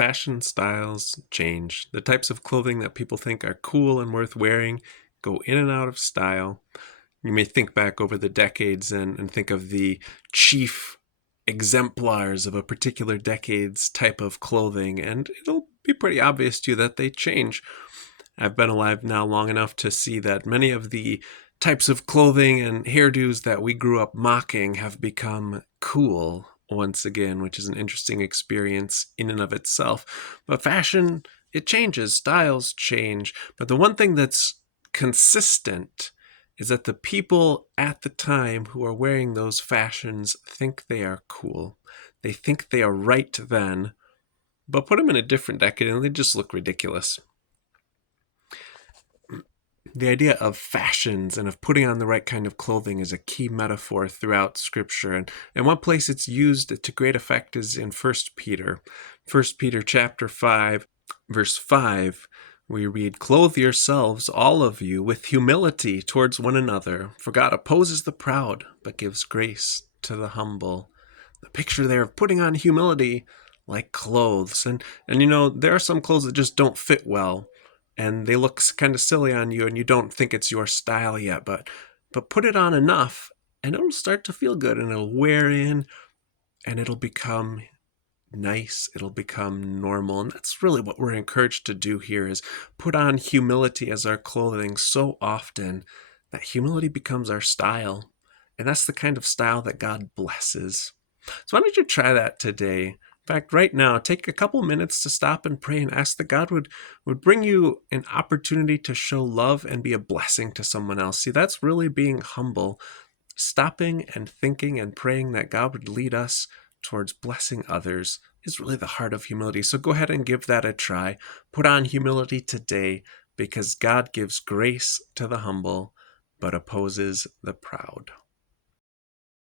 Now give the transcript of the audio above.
Fashion styles change. The types of clothing that people think are cool and worth wearing go in and out of style. You may think back over the decades and think of the chief exemplars of a particular decade's type of clothing, and it'll be pretty obvious to you that they change. I've been alive now long enough to see that many of the types of clothing and hairdos that we grew up mocking have become cool once again, which is an interesting experience in and of itself. But fashion, it changes, styles change. But the one thing that's consistent is that the people at the time who are wearing those fashions think they are cool. They think they are right then, but put them in a different decade and they just look ridiculous. The idea of fashions and of putting on the right kind of clothing is a key metaphor throughout Scripture. And one place it's used to great effect is in 1 Peter. 1 Peter chapter 5, verse 5, we read, "Clothe yourselves, all of you, with humility towards one another, for God opposes the proud, but gives grace to the humble." The picture there of putting on humility like clothes. And there are some clothes that just don't fit well and they look kind of silly on you and you don't think it's your style yet, but put it on enough and it'll start to feel good and it'll wear in and it'll become nice, it'll become normal. And that's really what we're encouraged to do here, is put on humility as our clothing so often that humility becomes our style. And that's the kind of style that God blesses. So why don't you try that today? In fact, right now, take a couple minutes to stop and pray and ask that God would bring you an opportunity to show love and be a blessing to someone else. See, that's really being humble, stopping and thinking and praying that God would lead us towards blessing others is really the heart of humility. So go ahead and give that a try. Put on humility today, because God gives grace to the humble, but opposes the proud.